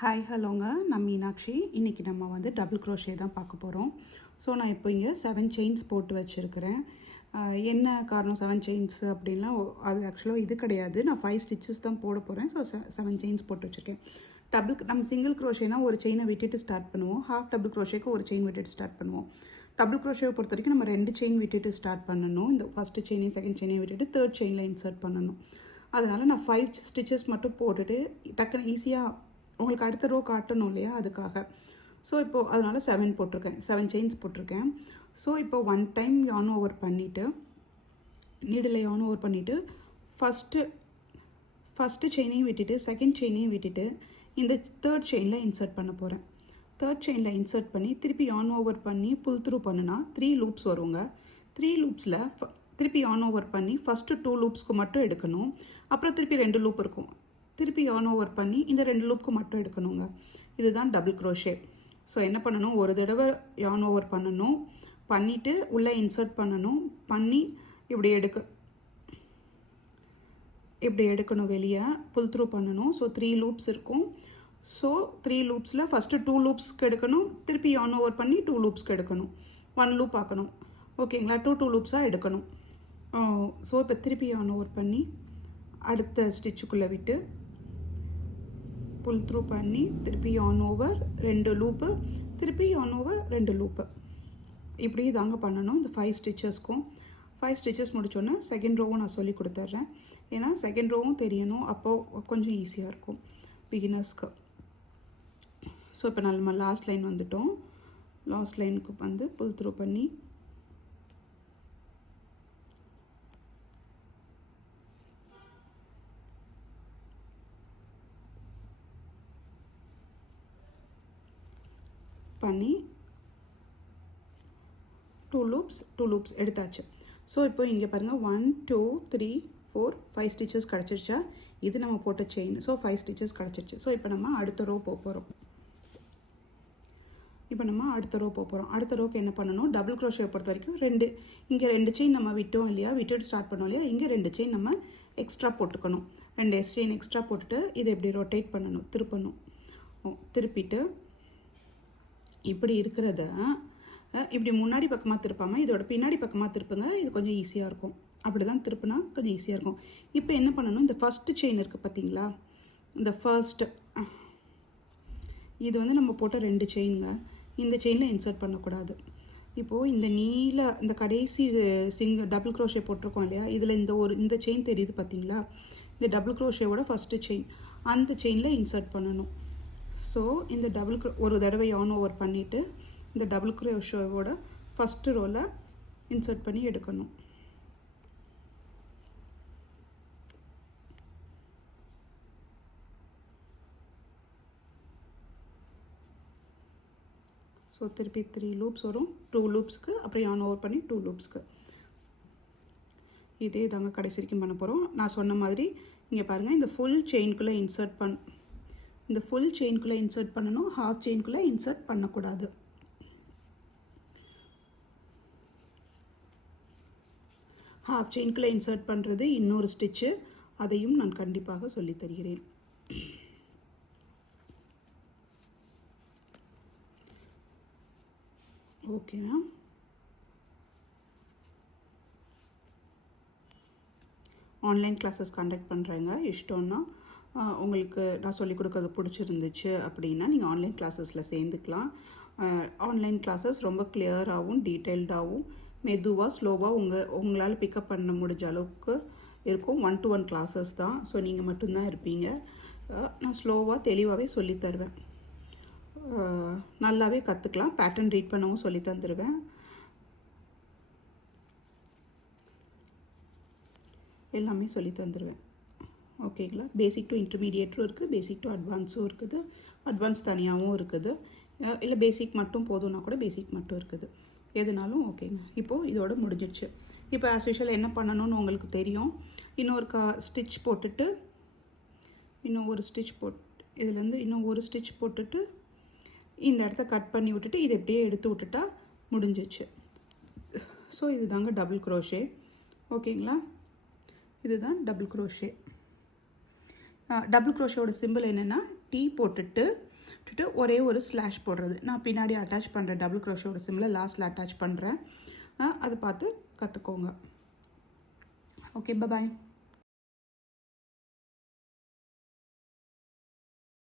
Hi ஹலோங்க, நான் மீனாட்சி. இன்றைக்கி நம்ம வந்து டபுள் க்ரோஷே தான் பார்க்க போகிறோம். ஸோ நான் இப்போ இங்கே 7 செயின்ஸ் போட்டு வச்சுருக்கிறேன். என்ன காரணம் 7 செயின்ஸ் அப்படின்னா, அது ஆக்சுவலாக இது கிடையாது. நான் 5 ஸ்டிச்சஸ் தான் போட போகிறேன். ஸோ 7 செயின்ஸ் போட்டு வச்சுருக்கேன். நம்ம சிங்கிள் க்ரோஷேனா ஒரு செயினை விட்டுட்டு ஸ்டார்ட் பண்ணுவோம். ஹாஃப் டபுள் க்ரோஷேக்கு ஒரு செயின் விட்டுட்டு ஸ்டார்ட் பண்ணுவோம். டபுள் க்ரோஷேவை பொறுத்த வரைக்கும் நம்ம 2 செயின் விட்டுட்டு ஸ்டார்ட் பண்ணணும். இந்த ஃபஸ்ட்டு செயினையும் செகண்ட் செயினையும் விட்டுட்டு தேர்ட் செயினில் இன்சர்ட் பண்ணணும். அதனால் நான் 5 ஸ்டிச்சஸ் மட்டும் போட்டுட்டு டக்குன்னு ஈஸியாக உங்களுக்கு அடுத்த ரோ காட்டணும் இல்லையா, அதுக்காக. ஸோ இப்போது அதனால் 7 போட்டிருக்கேன், 7 செயின்ஸ் போட்டிருக்கேன். ஸோ இப்போ 1 டைம் யான் ஓவர் பண்ணிவிட்டு நீடில் யான் ஓவர் பண்ணிவிட்டு ஃபஸ்ட்டு செயினையும் விட்டுட்டு செகண்ட் செயினையும் விட்டுட்டு இந்த தேர்ட் செயினில் இன்சர்ட் பண்ண போகிறேன். தேர்ட் செயினில் இன்சர்ட் பண்ணி திருப்பி யான் ஓவர் பண்ணி புல் த்ரூ பண்ணுனா 3 லூப்ஸ் வருங்க. 3 லூப்ஸில் திருப்பி யான் ஓவர் பண்ணி ஃபஸ்ட்டு 2 லூப்ஸ்க்கு மட்டும் எடுக்கணும். அப்புறம் திருப்பி 2 லூப் இருக்கும். திருப்பி யான் ஓவர் பண்ணி இந்த 2 லூப்க்கு மட்டும் எடுக்கணுங்க. இதுதான் டபுள் க்ரோஷே. ஸோ என்ன பண்ணணும், ஒரு தடவை யான் ஓவர் பண்ணணும், பண்ணிவிட்டு உள்ளே இன்சர்ட் பண்ணணும், பண்ணி இப்படி எடுக்கணும், வெளியே புல் த்ரூ பண்ணணும். ஸோ 3 லூப்ஸ் இருக்கும். ஸோ 3 லூப்ஸில் ஃபஸ்ட்டு 2 லூப்ஸ்க்கு எடுக்கணும், திருப்பி யான் ஓவர் பண்ணி 2 லூப்ஸ்க்கு எடுக்கணும், 1 லூப் ஆக்கணும். ஓகேங்களா, 2 லூப்ஸாக எடுக்கணும். ஸோ இப்போ திருப்பி யான் ஓவர் பண்ணி அடுத்த ஸ்டிச்சுக்குள்ளே விட்டு புல் த்ரூ பண்ணி திருப்பி யான் ஓவர் 2 லூப்பு, திருப்பி யான் ஓவர் 2 லூப்பு, இப்படி தாங்க பண்ணணும் இந்த 5 ஸ்டிச்சஸ்க்கும். 5 ஸ்டிச்சஸ் முடிச்சோன்னே செகண்ட் ரோவும் நான் சொல்லி கொடுத்துட்றேன். ஏன்னா செகண்ட் ரோவும் தெரியணும், அப்போது கொஞ்சம் ஈஸியாக இருக்கும் பிகினர்ஸ்க்கு. ஸோ இப்போ நம்ம லாஸ்ட் லைன் வந்துட்டோம். லாஸ்ட் லைனுக்கு வந்து புல் த்ரூ பண்ணி பண்ணி 2 லூப்ஸ் எடுத்தாச்சு. ஸோ இப்போ இங்கே பாருங்கள் 1 2 3 4 5 ஸ்டிச்சஸ் கிடச்சிருச்சா, இது நம்ம போட்ட செயின். ஸோ 5 ஸ்டிச்சஸ் கிடச்சிருச்சு. ஸோ இப்போ நம்ம அடுத்த ரோ போகிறோம். அடுத்த ரோக்கு என்ன பண்ணணும், டபுள் க்ரோஷே பொறுத்த வரைக்கும் இங்கே 2 செயின் நம்ம விட்டோம் இல்லையா, விட்டுட்டு ஸ்டார்ட் பண்ணோம் இல்லையா, இங்கே 2 செயின் நம்ம எக்ஸ்ட்ரா போட்டுக்கணும். 2 செயின் எக்ஸ்ட்ரா போட்டுட்டு இதை எப்படி ரொட்டேட் பண்ணணும், திருப்பிட்டு இப்படி இருக்கிறத இப்படி முன்னாடி பக்கமாக திருப்பாமல் இதோட பின்னாடி பக்கமாக திருப்புங்க. இது கொஞ்சம் ஈஸியாக இருக்கும். அப்படி தான் திருப்பினா கொஞ்சம் ஈஸியாக இருக்கும். இப்போ என்ன பண்ணணும், இந்த ஃபஸ்ட்டு செயின் இருக்குது பார்த்தீங்களா, இந்த இது வந்து நம்ம போட்ட 2 செயினுங்க. இந்த செயினில் இன்சர்ட் பண்ணக்கூடாது. இப்போது இந்த கடைசி டபுள் க்ரோஷே போட்டிருக்கோம் இல்லையா, இதில் இந்த செயின் தெரியுது பார்த்தீங்களா, இந்த டபுள் க்ரோஷேவோட ஃபஸ்ட்டு செயின், அந்த செயினில் இன்சர்ட் பண்ணணும். ஸோ இந்த ஒரு தடவை யான் ஓவர் பண்ணிவிட்டு இந்த டபுள் க்ரோஷேவோட ஃபஸ்ட்டு ரோவில் இன்சர்ட் பண்ணி எடுக்கணும். ஸோ திருப்பி 3 லூப்ஸ் வரும், 2 லூப்ஸ்க்கு அப்புறம் யான் ஓவர் பண்ணி 2 லூப்ஸ்க்கு. இதே தாங்க கடைசி வரைக்கும் பண்ண போகிறோம். நான் சொன்ன மாதிரி இங்கே பாருங்கள், இந்த ஃபுல் செயின்குள்ளே இன்சர்ட் பண்ணணும், ஹாஃப் செயின்குள்ளே இன்சர்ட் பண்ணக்கூடாது. ஹாஃப் செயின்குள்ளே இன்சர்ட் பண்ணுறது இன்னொரு ஸ்டிச்சு, அதையும் நான் கண்டிப்பாக சொல்லித் தருகிறேன். ஓகே, ஆன்லைன் கிளாஸஸ் கண்டக்ட் பண்ணுறேங்க. இஷ்டம்னா உங்களுக்கு நான் சொல்லிக் கொடுக்கறது பிடிச்சிருந்துச்சு அப்படின்னா நீங்கள் ஆன்லைன் கிளாஸஸில் சேர்ந்துக்கலாம். ஆன்லைன் கிளாஸஸ் ரொம்ப கிளியராகவும் டீட்டெயில்டாகவும் மெதுவாக ஸ்லோவாக உங்களால் பிக்கப் பண்ண முடிஞ்ச அளவுக்கு இருக்கும். 1-to-1 கிளாஸஸ் தான். ஸோ நீங்கள் மட்டும்தான் இருப்பீங்க. நான் ஸ்லோவாக தெளிவாகவே சொல்லித்தருவேன். நல்லாவே கற்றுக்கலாம். பேட்டர்ன் ரீட் பண்ணவும் சொல்லி தந்துடுவேன். எல்லாமே சொல்லி தந்துடுவேன். ஓகேங்களா, பேசிக் டு இன்டர்மீடியேட்டும் இருக்குது, பேசிக் டு அட்வான்ஸும் இருக்குது, அட்வான்ஸ் தனியாகவும் இருக்குது, இல்லை பேசிக் மட்டும் போதும்னா கூட பேசிக் மட்டும் இருக்குது, எதுனாலும் ஓகேங்க. இப்போது இதோட முடிஞ்சிடுச்சு. இப்போ ஆஸ் யூஷுவல் என்ன பண்ணணும்னு உங்களுக்கு தெரியும். ஸ்டிச் போட்டுட்டு இதுலேருந்து இன்னும் ஒரு ஸ்டிச் போட்டுட்டு இந்த இடத்த கட் பண்ணி விட்டுட்டு இதை எப்படியே எடுத்து விட்டுட்டா முடிஞ்சிச்சு. ஸோ இது தாங்க டபுள் க்ரோஷே. ஓகேங்களா, இதுதான் டபுள் க்ரோஷே. டபுள் க்ரோஷோட சிம்பிள் என்னென்னா, டீ போட்டுட்டு விட்டுட்டு ஒரே ஒரு ஸ்லாஷ் போடுறது. நான் பின்னாடி அட்டாச் பண்ணுறேன், டபுள் க்ரோஷோட சிம்மில் லாஸ்ட்டில் அட்டாச் பண்ணுறேன். அதை பார்த்து கற்றுக்கோங்க. ஓகே, பாய்.